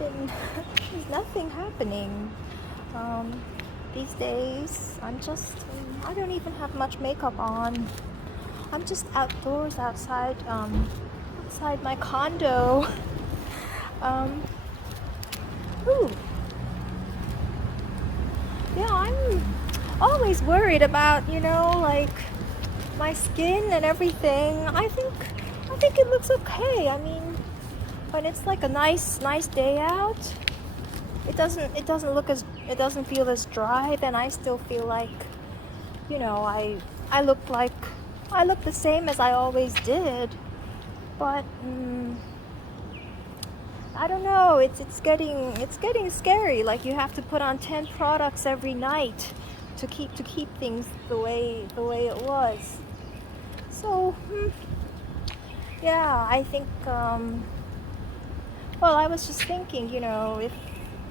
been there's nothing happening. Um, these days, I don't even have much makeup on. I'm just outdoors outside my condo. Um, ooh, yeah, I'm always worried about, like my skin and everything. I think it looks okay. I mean, when it's like a nice day out, it doesn't feel as dry. Then I still feel like, I look like I look the same as I always did. But I don't know. It's getting scary. Like you have to put on 10 products every night to keep things the way it was. So yeah, I think. Well, I was just thinking,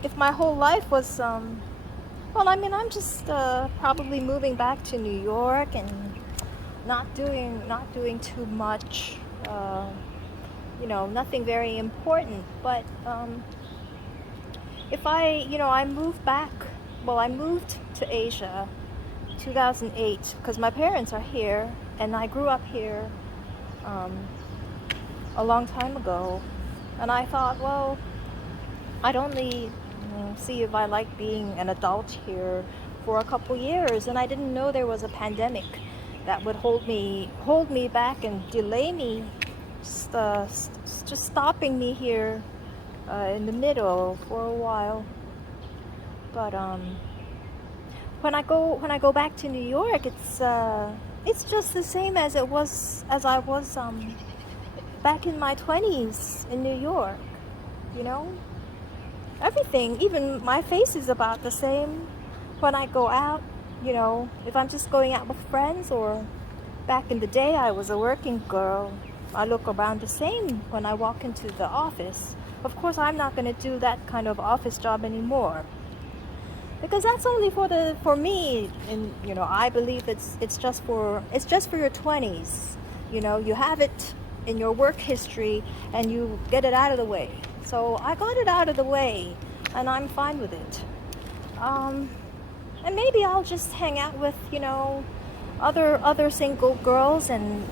if my whole life was well, I mean, I'm just probably moving back to New York and not doing too much. Uh, nothing very important. But if I moved back. Well, I moved to Asia 2008 because my parents are here and I grew up here um, a long time ago. And I thought, well, I'd only see if I like being an adult here for a couple years, and I didn't know there was a pandemic that would hold me back and delay me, just stopping me here in the middle for a while. But when I go back to New York, it's just the same as I was back in my 20s in New York. You know, everything, even my face is about the same when I go out. If I'm just going out with friends, or back in the day I was a working girl, I look around the same when I walk into the office. Of course, I'm not going to do that kind of office job anymore, because that's only for me. And I believe it's just for your 20s. You have it in your work history and you get it out of the way. So I got it out of the way and I'm fine with it. And maybe I'll just hang out with other single girls and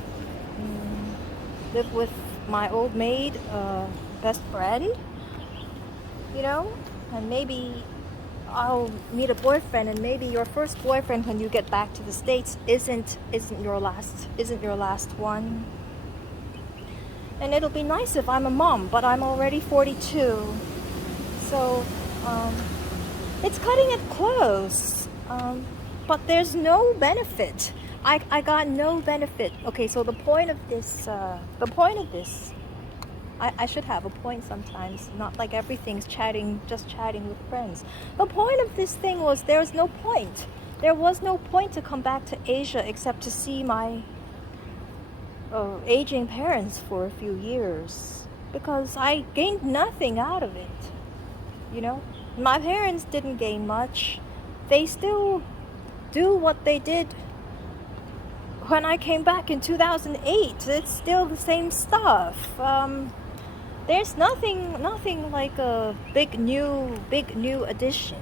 live with my old maid, best friend, and maybe I'll meet a boyfriend. And maybe your first boyfriend when you get back to the States isn't your last one. And it'll be nice if I'm a mom, but I'm already 42. So it's cutting it close. But there's no benefit. I got no benefit. Okay, so the point of this, I should have a point sometimes, not like everything's just chatting with friends. The point of this thing was there was no point. There was no point to come back to Asia except to see my aging parents for a few years, because I gained nothing out of it. My parents didn't gain much. They still do what they did when I came back in 2008. It's still the same stuff. There's nothing like a big new addition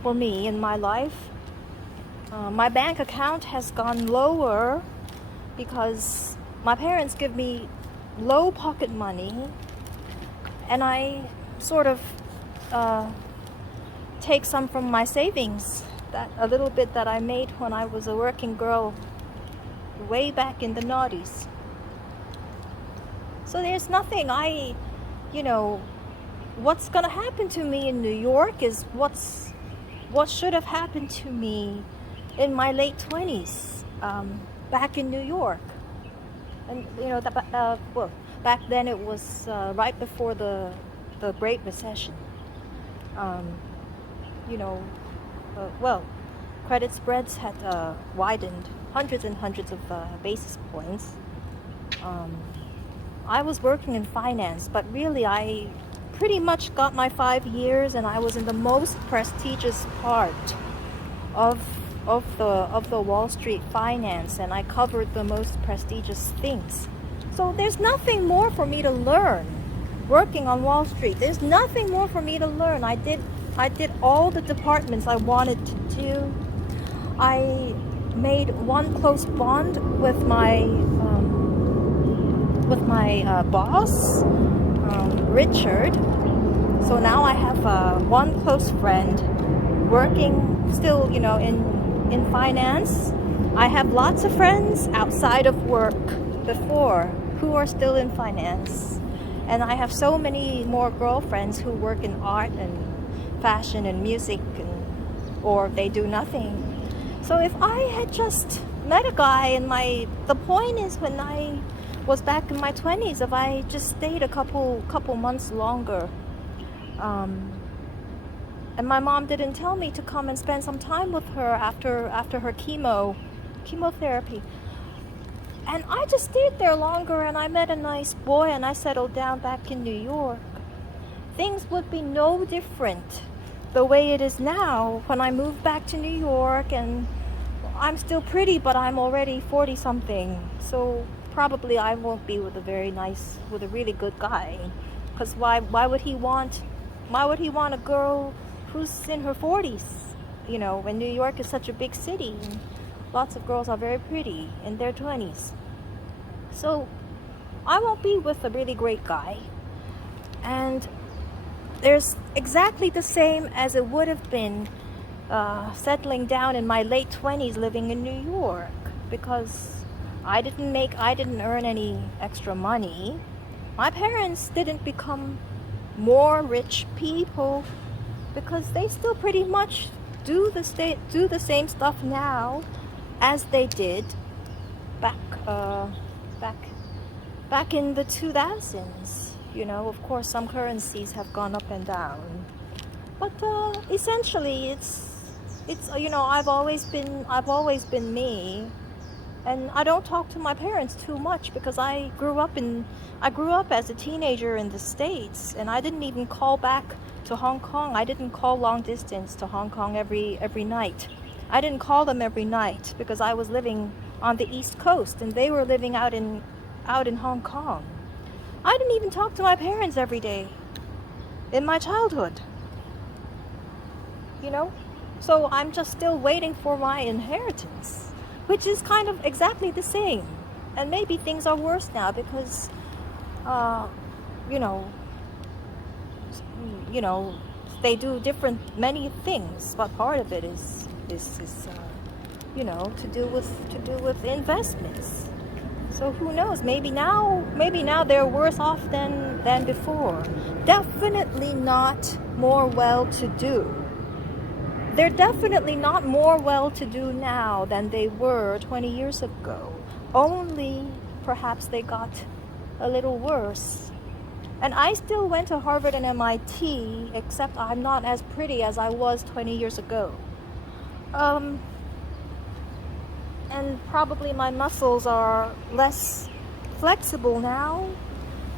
for me in my life. My bank account has gone lower because my parents give me low pocket money, and I sort of take some from my savings, that a little bit that I made when I was a working girl way back in the noughties. So there's nothing. What's gonna happen to me in New York is what should have happened to me in my late 20s, back in New York. And well, back then it was right before the Great Recession. Well, credit spreads had widened hundreds and hundreds of basis points. I was working in finance, but really I pretty much got my 5 years, and I was in the most prestigious part of the Wall Street finance, and I covered the most prestigious things. So there's nothing more for me to learn. working on Wall Street. There's nothing more for me to learn. I did all the departments I wanted to do. I made one close bond with my boss, Richard. So now I have one close friend working still, in finance. I have lots of friends outside of work before who are still in finance. And I have so many more girlfriends who work in art and fashion and music, or they do nothing. So if I had just met a guy the point is, when I was back in my 20s, if I just stayed a couple months longer, and my mom didn't tell me to come and spend some time with her after her chemotherapy. And I just stayed there longer, and I met a nice boy, and I settled down back in New York. Things would be no different the way it is now when I moved back to New York, and I'm still pretty, but I'm already 40 something. So probably I won't be with a really good guy. Because why would he want a girl who's in her 40s? When New York is such a big city, and lots of girls are very pretty in their 20s. So I won't be with a really great guy. And there's exactly the same as it would have been settling down in my late 20s living in New York, because I didn't earn any extra money. My parents didn't become more rich people because they still pretty much do the same stuff now as they did back in the 2000s. Of course, some currencies have gone up and down, but essentially, it's I've always been me, and I don't talk to my parents too much because I grew up as a teenager in the States, and I didn't even call back to Hong Kong. I didn't call long distance to Hong Kong every night. I didn't call them every night because I was living on the East Coast and they were living out in Hong Kong. I didn't even talk to my parents every day in my childhood. So I'm just still waiting for my inheritance, which is kind of exactly the same. And maybe things are worse now because they do many things, but part of it is to do with investments. So who knows? Maybe now they're worse off than before. Definitely not more well-to-do. They're definitely not more well-to-do now than they were 20 years ago. Only perhaps they got a little worse. And I still went to Harvard and MIT, except I'm not as pretty as I was 20 years ago. And probably my muscles are less flexible now,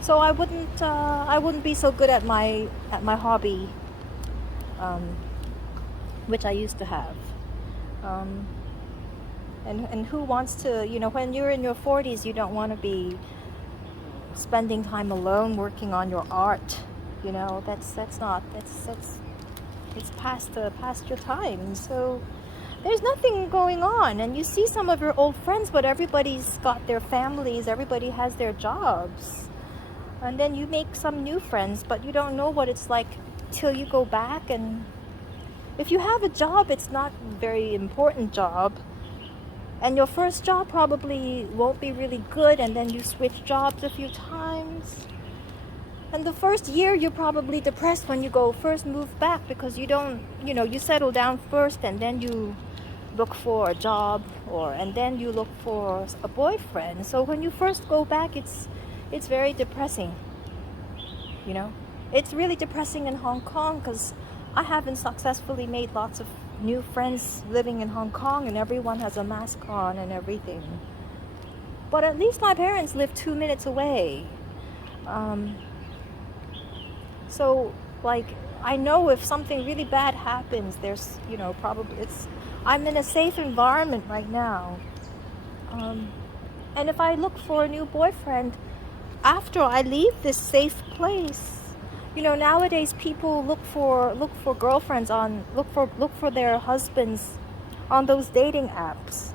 so I wouldn't be so good at my hobby, which I used to have. And who wants to, when you're in your 40s, you don't want to be spending time alone working on your art. It's past your time. So there's nothing going on, and you see some of your old friends, but everybody's got their families, everybody has their jobs, and then you make some new friends, but you don't know what it's like till you go back. And if you have a job, it's not a very important job, and your first job probably won't be really good, and then you switch jobs a few times. And the first year, you're probably depressed when you first move back, because you settle down first, and then you look for a job, and then you look for a boyfriend. So when you first go back, it's very depressing. It's really depressing in Hong Kong, because I haven't successfully made lots of new friends living in Hong Kong, and everyone has a mask on and everything. But at least my parents live 2 minutes away. So, I know if something really bad happens, there's, I'm in a safe environment right now. And if I look for a new boyfriend, after I leave this safe place, nowadays people look for girlfriends on look for their husbands on those dating apps.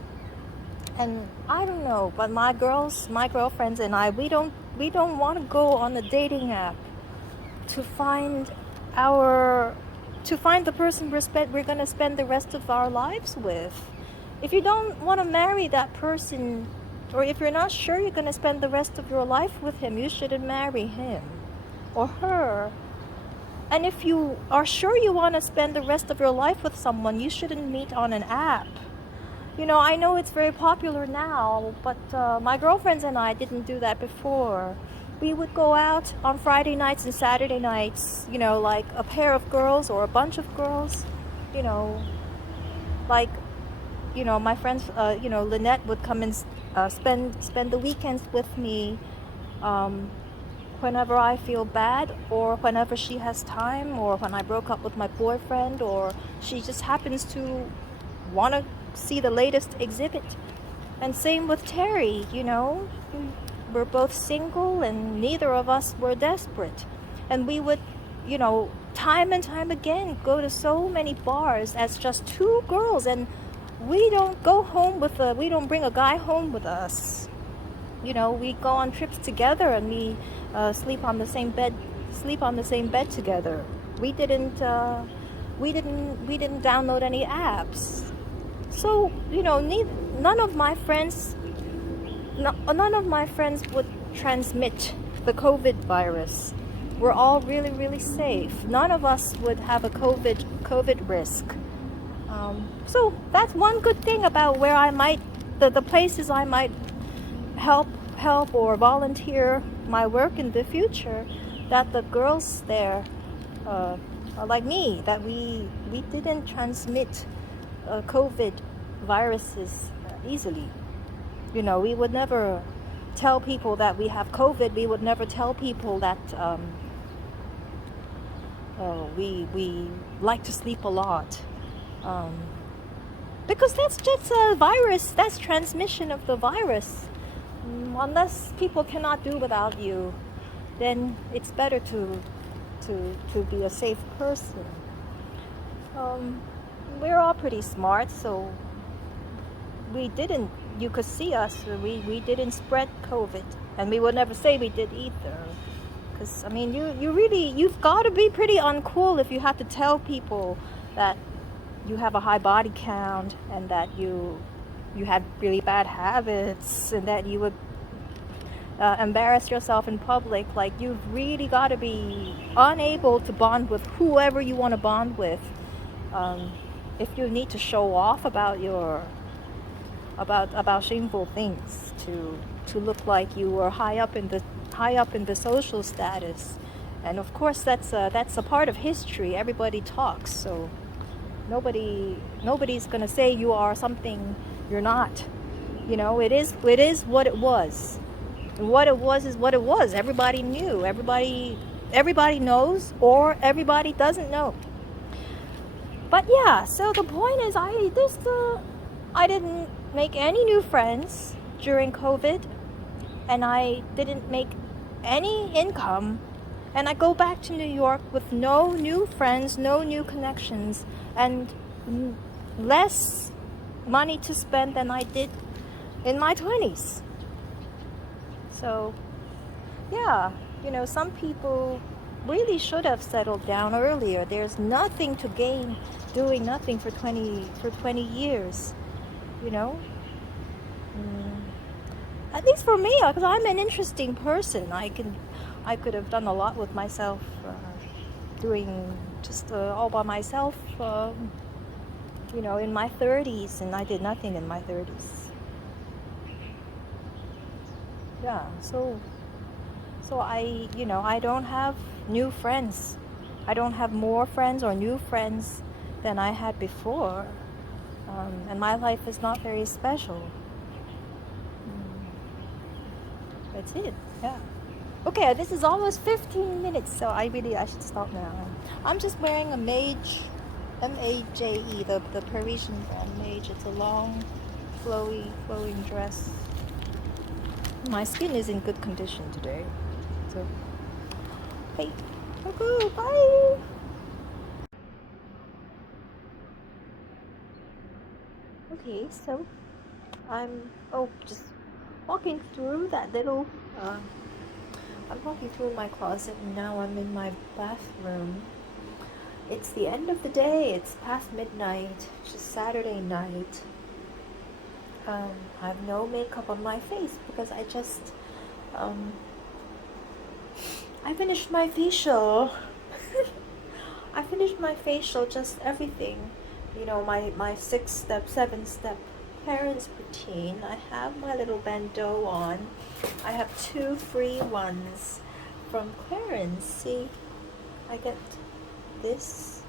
And I don't know, but my girlfriends and I, we don't want to go on a dating app to find our to find the person we're going to spend the rest of our lives with. If you don't want to marry that person, or if you're not sure you're going to spend the rest of your life with him, you shouldn't marry him or her. And if you are sure you want to spend the rest of your life with someone, you shouldn't meet on an app. I know it's very popular now, but my girlfriends and I didn't do that before. We would go out on Friday nights and Saturday nights, like a pair of girls or a bunch of girls, you know, like, my friends, Lynette would come and spend the weekends with me whenever I feel bad, or whenever she has time, or when I broke up with my boyfriend, or she just happens to want to see the latest exhibit. And same with Terry, we're both single and neither of us were desperate. And we would, time and time again go to so many bars as just two girls, and we don't bring a guy home with us. We go on trips together, and we sleep on the same bed together. We didn't download any apps. So, none of my friends would transmit the COVID virus. We're all really, really safe. None of us would have a COVID risk. So that's one good thing about where I might, the places I might help or volunteer my work in the future, that the girls there are like me, that we didn't transmit COVID viruses easily. We would never tell people that we have COVID. We would never tell people that we like to sleep a lot. Because that's just a virus. That's transmission of the virus. Unless people cannot do without you, then it's better to be a safe person. We're all pretty smart, so you could see us, we didn't spread COVID, and we would never say we did either. Because, you've got to be pretty uncool if you have to tell people that you have a high body count, and that you had really bad habits, and that you would embarrass yourself in public. Like, you've really got to be unable to bond with whoever you want to bond with. If you need to show off about shameful things to look like you were high up in the social status, and of course that's a part of history. Everybody talks, so nobody's gonna say you are something you're not. It is what it was. And what it was is what it was. Everybody knew. Everybody knows, or everybody doesn't know. But yeah, so the point is, I didn't make any new friends during COVID, and I didn't make any income, and I go back to New York with no new friends, no new connections, and less money to spend than I did in my 20s. So yeah, some people really should have settled down earlier. There's nothing to gain doing nothing for 20 years. At least for me, because I'm an interesting person. I could have done a lot with myself, doing just all by myself, in my 30s, and I did nothing in my 30s. Yeah, so I don't have new friends. I don't have more friends or new friends than I had before. And my life is not very special. That's it. Yeah. Okay, this is almost 15 minutes, so I should stop now. I'm just wearing a Mage, M-A-J-E, the Parisian brand Mage. It's a long, flowing dress. My skin is in good condition today. So, hey, okay, bye. Okay, so I'm just walking through that little. I'm walking through my closet, and now I'm in my bathroom. It's the end of the day. It's past midnight. It's just Saturday night. I have no makeup on my face because um, I finished my facial. I finished my facial, just everything. You know, my 6-step, 7-step parents routine. I have my little bandeau on. I have 2 free ones from Clarins. See, I get this,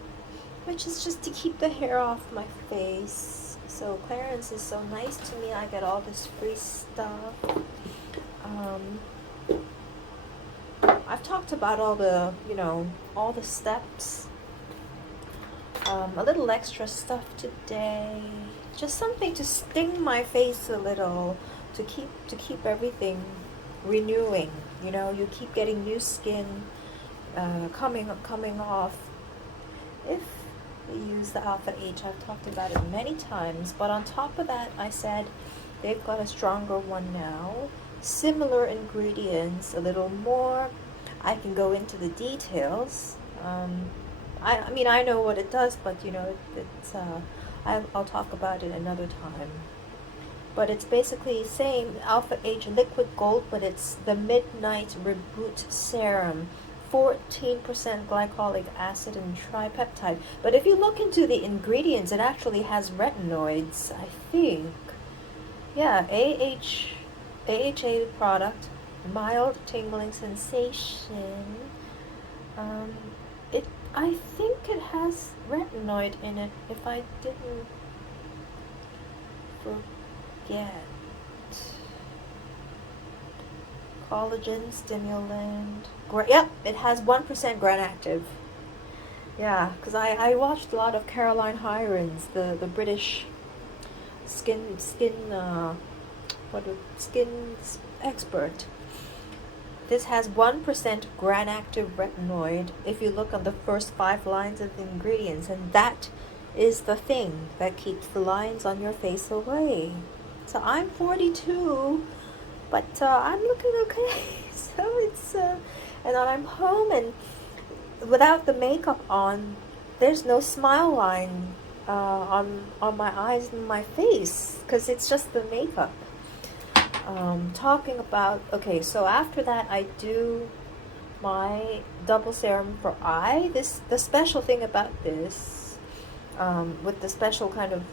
which is just to keep the hair off my face. So Clarins is so nice to me. I get all this free stuff. I've talked about all the, all the steps. A little extra stuff today. Just something to sting my face a little, to keep everything renewing. You know, you keep getting new skin coming off. If we use the Alpha H, I've talked about it many times, but on top of that, I said they've got a stronger one now. Similar ingredients, a little more. I can go into the details. I mean, I know what it does, but I'll talk about it another time. But it's basically same Alpha H liquid gold, but it's the Midnight Reboot Serum. 14% glycolic acid and tripeptide. But if you look into the ingredients, it actually has retinoids, I think. Yeah, AHA product, mild tingling sensation. I think it has retinoid in it, if I didn't forget. Collagen stimulant. Yep, it has 1% Gran Active. Yeah, because I watched a lot of Caroline Hirons, the British skin expert. This has 1% Gran Active retinoid if you look on the first 5 lines of the ingredients, and that is the thing that keeps the lines on your face away. So I'm 42, but I'm looking okay. So it's and then I'm home, and without the makeup on, there's no smile line on my eyes and my face because it's just the makeup. Talking about, okay, so after that I do my double serum for eye. The special thing about this, with the special kind of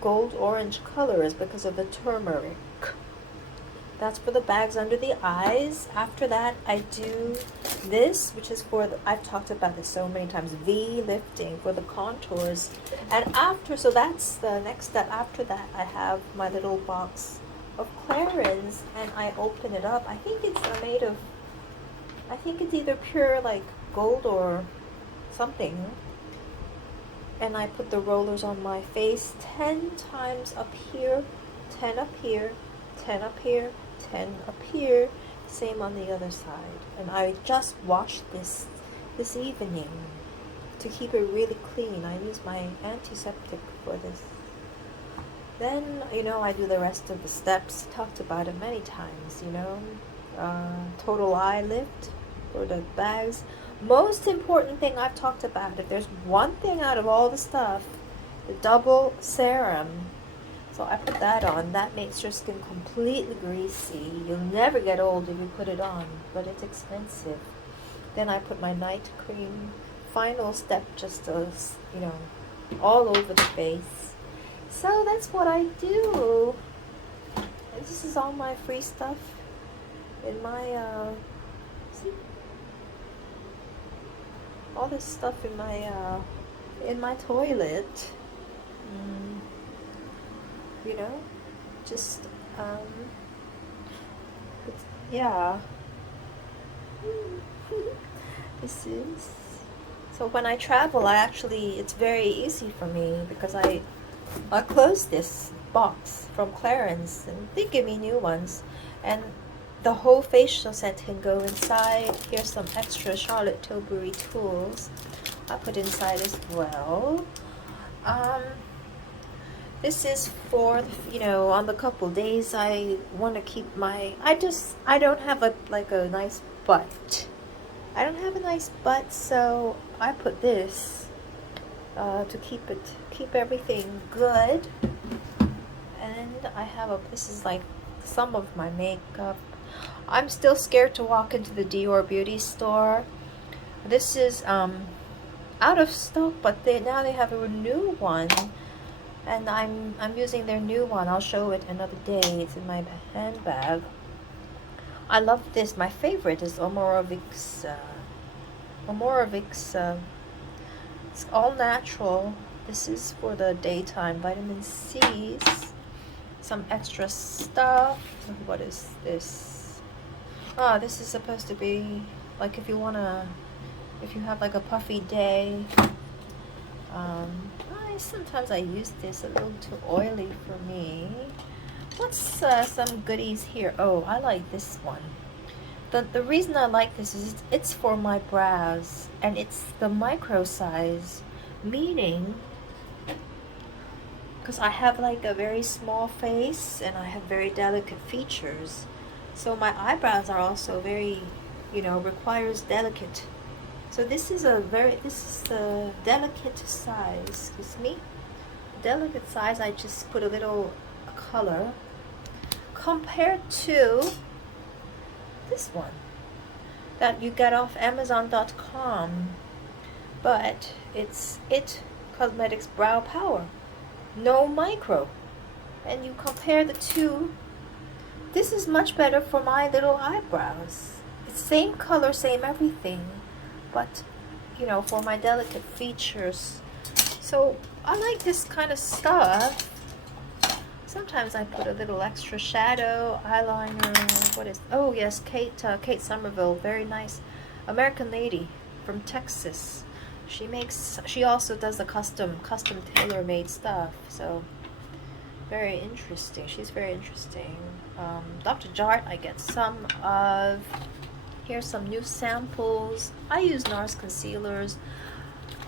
gold orange color, is because of the turmeric. That's for the bags under the eyes. After that I do this, which is for I've talked about this so many times, V lifting for the contours. And so that's the next step. After that I have my little box of Clarins, and I open it up. I think it's either pure like gold or something, and I put the rollers on my face 10 times up here, 10 up here, 10 up here, 10 up here, same on the other side. And I just washed this evening to keep it really clean. I use my antiseptic for this. Then, I do the rest of the steps. Talked about it many times, total eye lift for the bags. Most important thing I've talked about, if there's one thing out of all the stuff, the double serum. So I put that on. That makes your skin completely greasy. You'll never get old if you put it on, but it's expensive. Then I put my night cream. Final step, just all over the face. So that's what I do. This is all my free stuff in my, see? All this stuff in my toilet. Just, yeah. This is, so when I travel, it's very easy for me because I close this box from Clarins, and they give me new ones, and the whole facial set can go inside. Here's some extra Charlotte Tilbury tools I put inside as well. This is for, you know, on the couple days I want to keep my, I don't have a nice butt. I don't have a nice butt, so I put this to keep everything good. And I have this is like some of my makeup. I'm still scared to walk into the Dior beauty store. This is out of stock, but now they have a new one, and I'm using their new one. I'll show it another day. It's in my handbag. I love this. My favorite is Omorovic's. It's all natural. This is for the daytime. Vitamin C's. Some extra stuff. What is this? Oh, this is supposed to be like if you have like a puffy day. Sometimes I use this, a little too oily for me. What's some goodies here? Oh, I like this one. The reason I like this is it's for my brows, and it's the micro size, meaning because I have like a very small face and I have very delicate features, so my eyebrows are also very, you know, requires delicate. So this is the delicate size, excuse me, delicate size. I just put a little color compared to this one that you get off Amazon.com, but it's It Cosmetics Brow Power, no micro, and you compare the two. This is much better for my little eyebrows. It's same color, same everything, but you know, for my delicate features. So I like this kind of stuff. Sometimes I put a little extra shadow, eyeliner. What is? Oh yes, Kate Somerville, very nice American lady from Texas. She also does the custom tailor-made stuff. So very interesting. She's very interesting. Dr. Jart, I get some of. Here's some new samples. I use NARS concealers.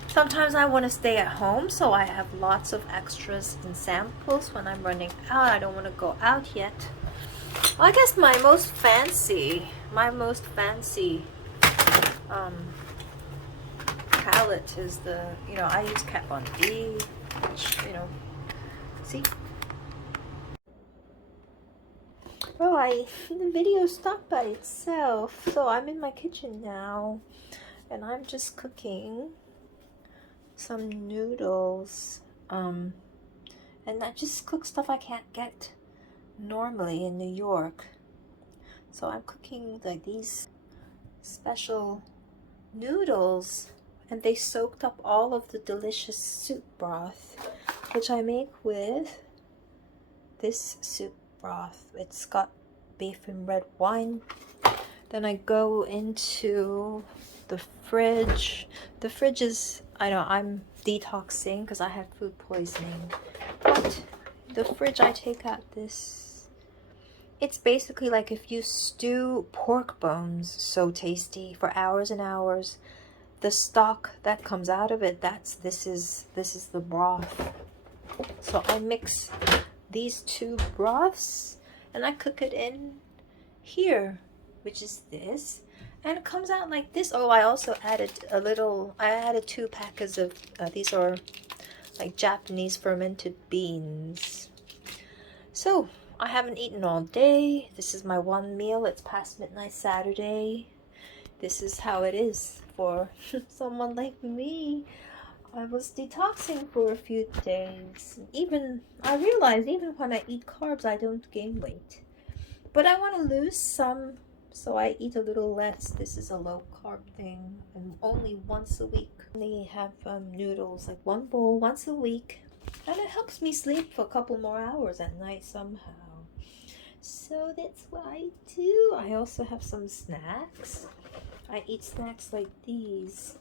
Sometimes I want to stay at home, so I have lots of extras and samples when I'm running out. I don't want to go out yet. Well, I guess my most fancy palette is the, you know, I use Kat Von D, which, you know, see? Oh, the video stopped by itself, so I'm in my kitchen now, and I'm just cooking some noodles, and I just cook stuff I can't get normally in New York. So I'm cooking like these special noodles, and they soaked up all of the delicious soup broth, which I make with this soup broth. It's got beef and red wine. Then I go into the fridge. The fridge is, I know I'm detoxing because I had food poisoning, but the fridge, I take out this. It's basically like if you stew pork bones, so tasty, for hours and hours. The stock that comes out of it, this is the broth. So I mix these two broths and I cook it in here, which is this, and it comes out like this. Oh, I also added I added 2 packets of these are like Japanese fermented beans. So I haven't eaten all day. This is my one meal. It's past midnight Saturday. This is how it is for someone like me. I was detoxing for a few days. I realized even when I eat carbs, I don't gain weight. But I want to lose some, so I eat a little less. This is a low carb thing, and only once a week. They have noodles, like 1 bowl once a week, and it helps me sleep for a couple more hours at night somehow. So that's what I do. I also have some snacks. I eat snacks like these.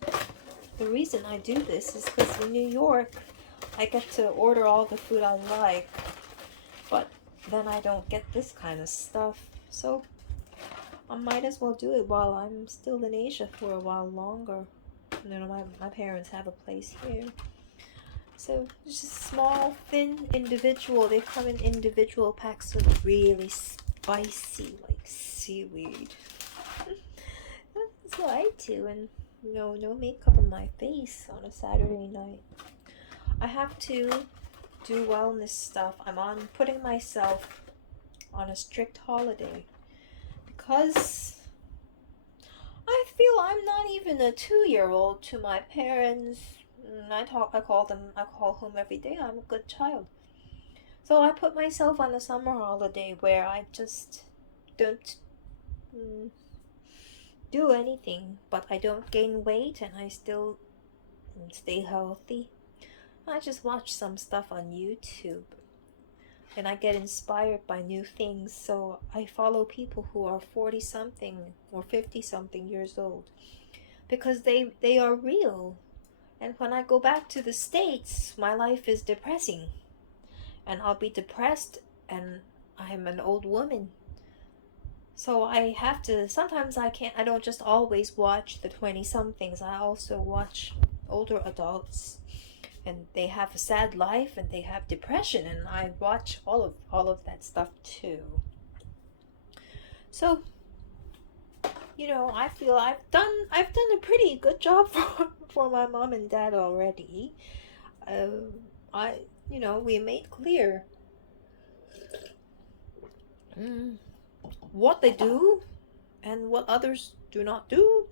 The reason I do this is because in New York, I get to order all the food I like, but then I don't get this kind of stuff. So I might as well do it while I'm still in Asia for a while longer. You know, my parents have a place here. So it's just small, thin, individual. They come in individual packs of really spicy, like seaweed. That's what I do, and no makeup on my face on a Saturday night. I have to do wellness stuff. I'm on putting myself on a strict holiday because I feel I'm not even a 2-year-old to my parents. I call home every day. I'm a good child. So I put myself on a summer holiday where I just don't do anything, but I don't gain weight and I still stay healthy. I just watch some stuff on YouTube and I get inspired by new things. So I follow people who are 40 something or 50 something years old because they are real. And when I go back to the States, my life is depressing. And I'll be depressed and I'm an old woman. So I have to, sometimes I don't just always watch the 20 somethings. I also watch older adults and they have a sad life and they have depression, and I watch all of that stuff too. So I feel I've done a pretty good job for my mom and dad already. I we made clear what they do and what others do not do.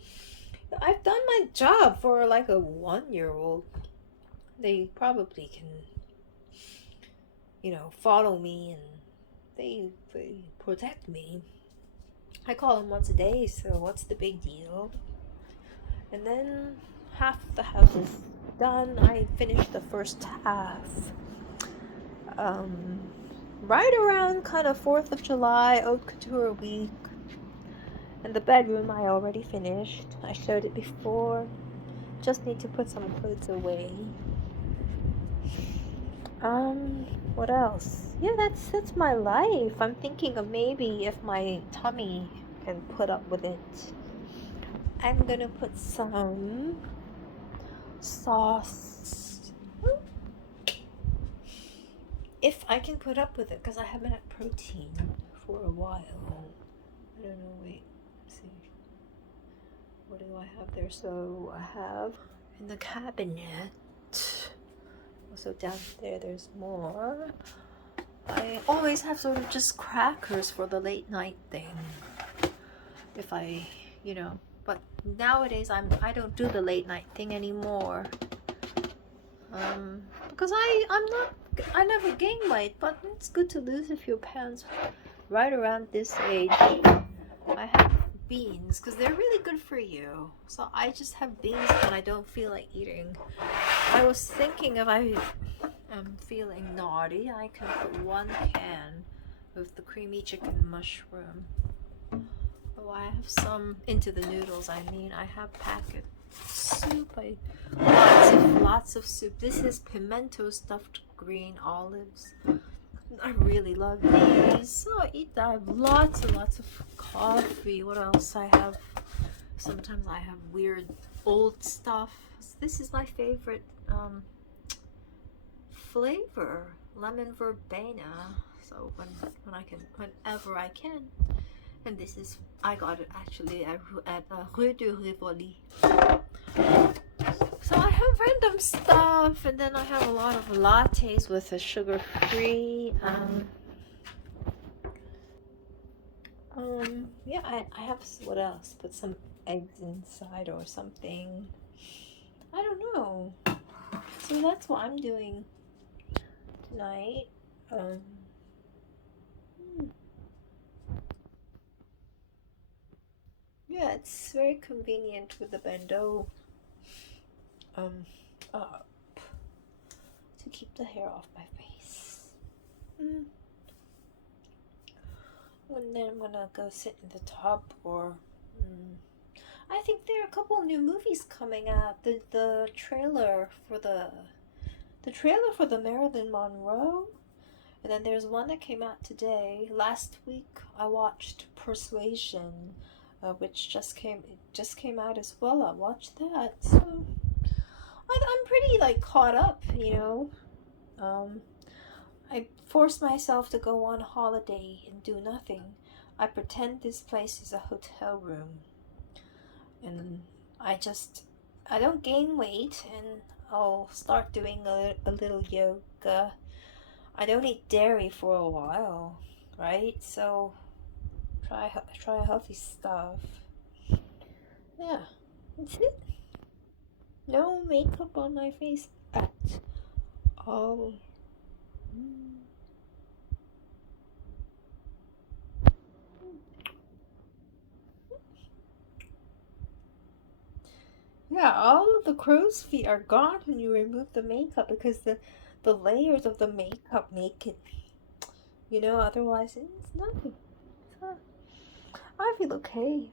I've done my job for like a 1-year-old. They probably can, follow me and they protect me. I call them once a day, so what's the big deal? And then half the house is done. I finished the first half. Right around kind of 4th of July, Haute Couture week. And the bedroom I already finished. I showed it before. Just need to put some clothes away. What else? Yeah, that's my life. I'm thinking of maybe if my tummy can put up with it, I'm gonna put some sauce. If I can put up with it, because I haven't had protein for a while. I don't know, wait, let's see. What do I have there? So I have in the cabinet. Also down there's more. I always have sort of just crackers for the late night thing. If I, but nowadays I don't do the late night thing anymore. Because I never gain weight, but it's good to lose a few pounds right around this age. I have beans because they're really good for you. So I just have beans when I don't feel like eating. I was thinking if I am feeling naughty, I can put 1 can of the creamy chicken mushroom. Oh, I have some into the noodles. I have packet soup. Lots of soup. This is pimento stuffed green olives. I really love these. So I have lots and lots of coffee. What else I have? Sometimes I have weird old stuff. This is my favorite flavor, lemon verbena. So whenever I can. And this is, I got it actually at Rue de Rivoli. So I have random stuff, and then I have a lot of lattes with a sugar-free. Yeah, I have, what else? Put some eggs inside or something. I don't know. So that's what I'm doing tonight. Yeah, it's very convenient with the bendo up to keep the hair off my face. And then I'm gonna go sit in the tub, or I think there are a couple of new movies coming out. The trailer for the Marilyn Monroe And then there's one that came out today. Last week I watched Persuasion, which just came out as well. I watched that, so I'm pretty like caught up, you know. I force myself to go on holiday and do nothing. I pretend this place is a hotel room, and I don't gain weight, and I'll start doing a little yoga. I don't eat dairy for a while, right? So try healthy stuff. Yeah, that's it. No makeup on my face at all. Yeah, all of the crow's feet are gone when you remove the makeup because the layers of the makeup make it, you know, otherwise it's nothing. So I feel okay.